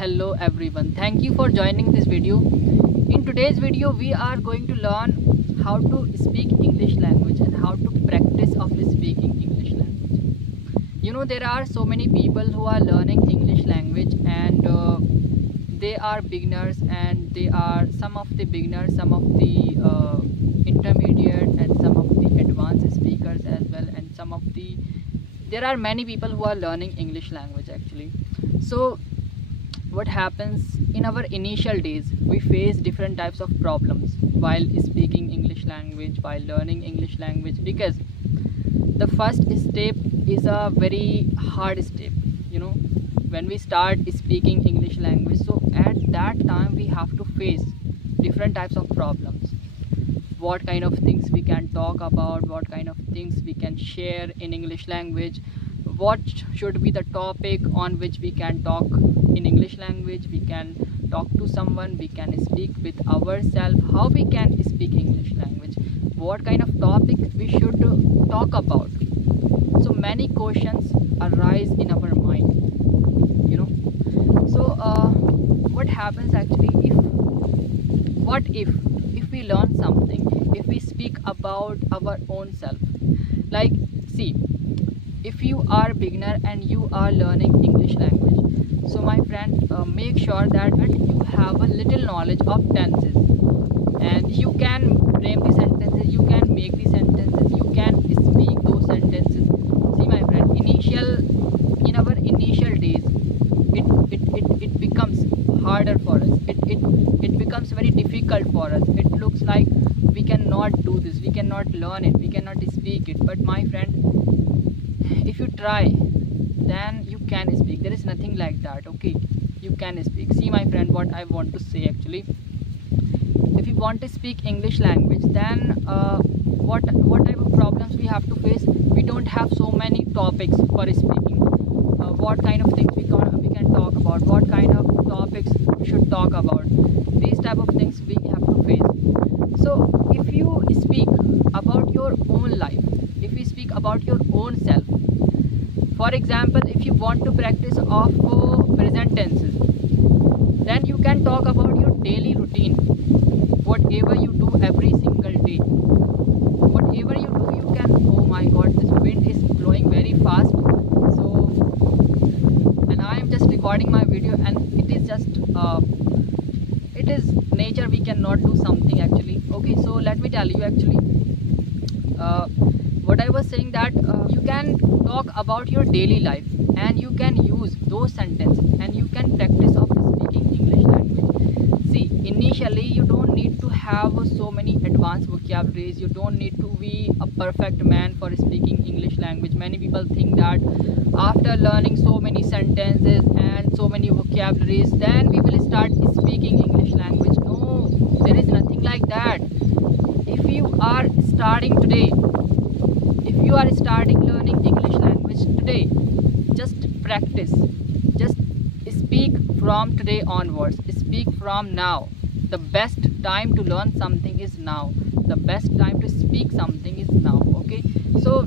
Hello everyone, thank you for joining this video. In today's video we are going to learn how to speak English language and how to practice of speaking English language. There are so many people who are learning English language and they are beginners, and they are some of the beginners, some of the intermediate, and some of the advanced speakers as well, and there are many people who are learning English language actually. So what happens in our initial days, we face different types of problems while speaking English language, while learning English language, because the first step is a very hard step. When we start speaking English language, so at that time we have to face different types of problems. What kind of things we can talk about, what kind of things we can share in English language, what should be the topic on which we can talk in English language, we can talk to someone, we can speak with ourselves, how we can speak English language, what kind of topic we should talk about. So many questions arise in our mind. So what happens actually, if we learn something, if we speak about our own self, like, see, if you are a beginner and you are learning English language, so my friend, make sure that you have a little knowledge of tenses, and you can frame the sentences, you can make the sentences, you can speak those sentences. See my friend, in our initial days, it becomes harder for us, it becomes very difficult for us. It looks like we cannot do this, we cannot learn it, we cannot speak it. But my friend, if you try, then you can speak. There is nothing like that, okay? You can speak. See my friend, what I want to say actually, if you want to speak English language, then what type of problems we have to face? We don't have so many topics for speaking. What kind of things we can talk about, what kind of topics we should talk about, these type of things we have to face. So if you speak about your own life, if you speak about your own self, for example, if you want to practice of present tenses, then you can talk about your daily routine, whatever you do every single day, whatever you do, you can, oh my god, this wind is blowing very fast. So, and I am just recording my video, and it is just it is nature, we cannot do something actually. Okay, so let me tell you actually, what I was saying, that you can talk about your daily life, and you can use those sentences, and you can practice of speaking English language. See, initially you don't need to have so many advanced vocabularies, you don't need to be a perfect man for speaking English language. Many people think that after learning so many sentences and so many vocabularies, then we will start speaking English language. No, there is nothing like that. If you are starting today, if you are starting learning English language today, just practice, just speak from today onwards, speak from now. The best time to learn something is now, the best time to speak something is now, okay? So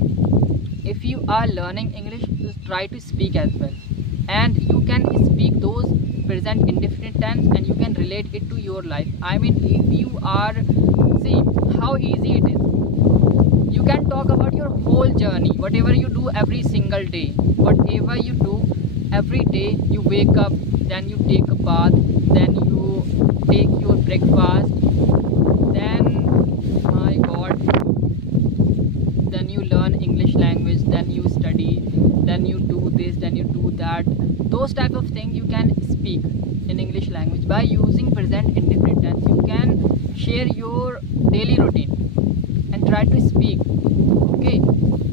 if you are learning English, just try to speak as well, and you can speak those present indefinite tense, and you can relate it to your life. I mean, if you are, see how easy it is. You can talk about your whole journey, whatever you do every single day, whatever you do every day. You wake up, then you take a bath, then you take your breakfast, then, my god, then you learn English language, then you study, then you do this, then you do that. Those type of things you can speak in English language by using present indefinite tense. You can share your daily routine and try to speak, okay?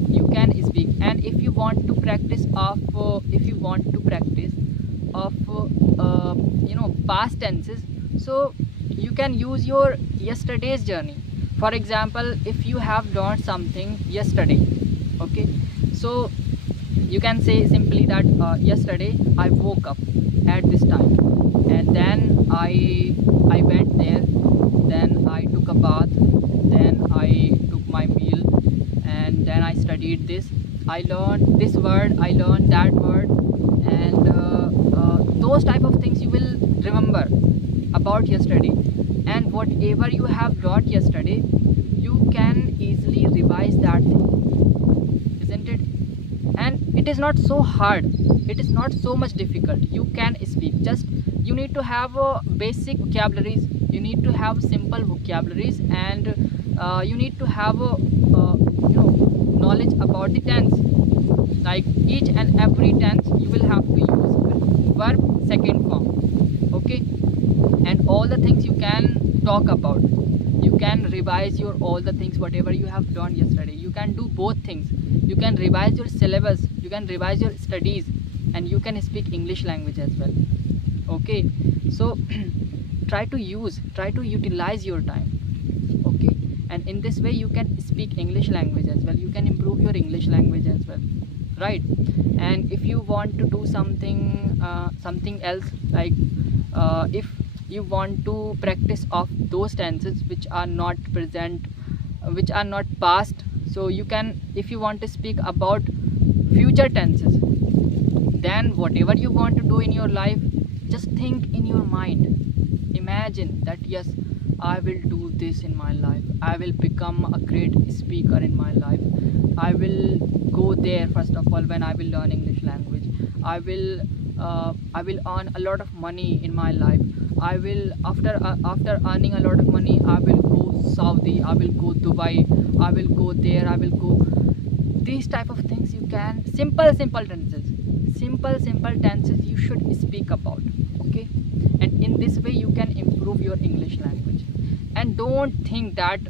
You can speak. And if you want to practice of past tenses, so you can use your yesterday's journey. For example, if you have done something yesterday, okay, so you can say simply that yesterday I woke up at this time, and then I went there, then I took a bath, then I took my meal, and then I studied this, I learned this word, I learned that word, and those type of things you will remember about yesterday, and whatever you have got yesterday, you can easily revise that thing, isn't it? And it is not so hard, it is not so much difficult. You can speak, just you need to have basic vocabularies, you need to have simple vocabularies, and you need to have knowledge about the tense. Like each and every tense you will have to use verb second form, okay? And all the things you can talk about, you can revise your all the things whatever you have done yesterday. You can do both things, you can revise your syllabus, you can revise your studies, and you can speak English language as well, okay? So try to utilize your time, okay? And in this way you can speak English language as well, you can improve your English language as well, right? And if you want to do something else, like if you want to practice of those tenses which are not present, which are not past, so you can, if you want to speak about future tenses, then whatever you want to do in your life, just think in your mind, imagine that yes, I will do this in my life, I will become a great speaker in my life, I will go there first of all when I will learn English language, I will earn a lot of money in my life, I will after earning a lot of money, I will go Saudi, I will go Dubai, I will go there, I will go, these type of things you can, simple tenses you should speak about, okay? And in this way you can improve your English language. And don't think that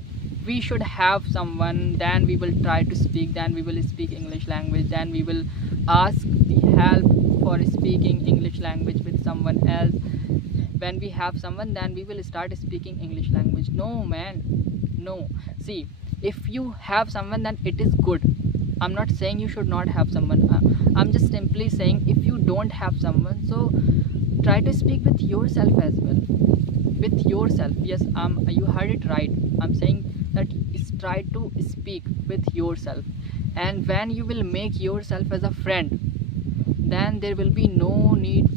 we should have someone, then we will try to speak, then we will speak English language, then we will ask the help for speaking English language with someone else. When we have someone, then we will start speaking English language. No man, no. See, if you have someone, then it is good. I'm not saying you should not have someone, I'm just simply saying if you don't have someone, so try to speak with yourself as well, with yourself. Yes, you heard it right, I'm saying that is try to speak with yourself. And when you will make yourself as a friend, then there will be no need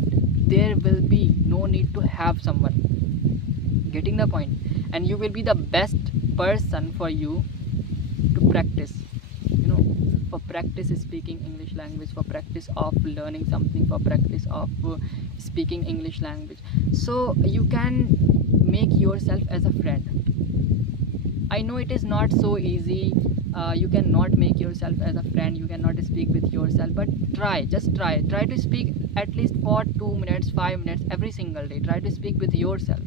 to have someone, getting the point? And you will be the best person for you to practice, for practice speaking English language, for practice of learning something, for practice of speaking English language. So you can make yourself as a friend. I know it is not so easy, you cannot make yourself as a friend, you cannot speak with yourself, but just try to speak at least for 2 minutes, 5 minutes every single day. Try to speak with yourself,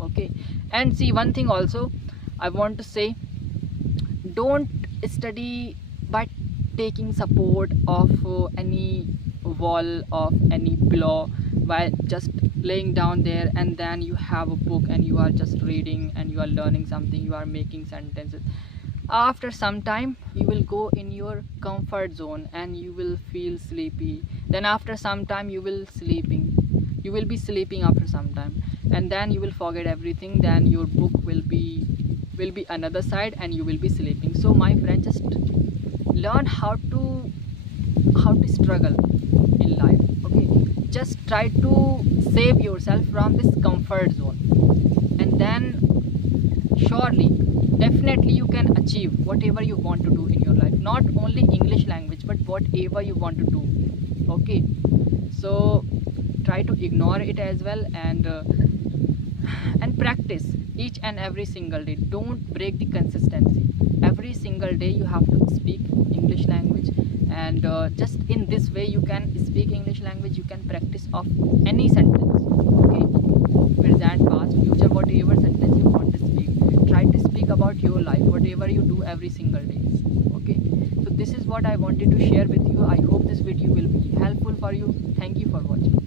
okay? And see, one thing also I want to say, don't study by taking support of any wall, of any pillow, by just laying down there, and then you have a book and you are just reading and you are learning something, you are making sentences. After some time you will go in your comfort zone and you will feel sleepy. Then after some time you will be sleeping after some time, and then you will forget everything, then your book will be another side and you will be sleeping. So my friend, just learn how to struggle in life, okay? Just try to save yourself from this comfort zone, and then surely, definitely you can achieve whatever you want to do in your life, not only English language but whatever you want to do, okay? So try to ignore it as well, and practice each and every single day. Don't break the consistency. Every single day you have to speak English language, and just in this way you can speak English language, you can practice of any sentence, okay? Present, past, future, whatever sentence you want to speak, try to speak about your life, whatever you do every single day, okay? So this is what I wanted to share with you. I hope this video will be helpful for you. Thank you for watching.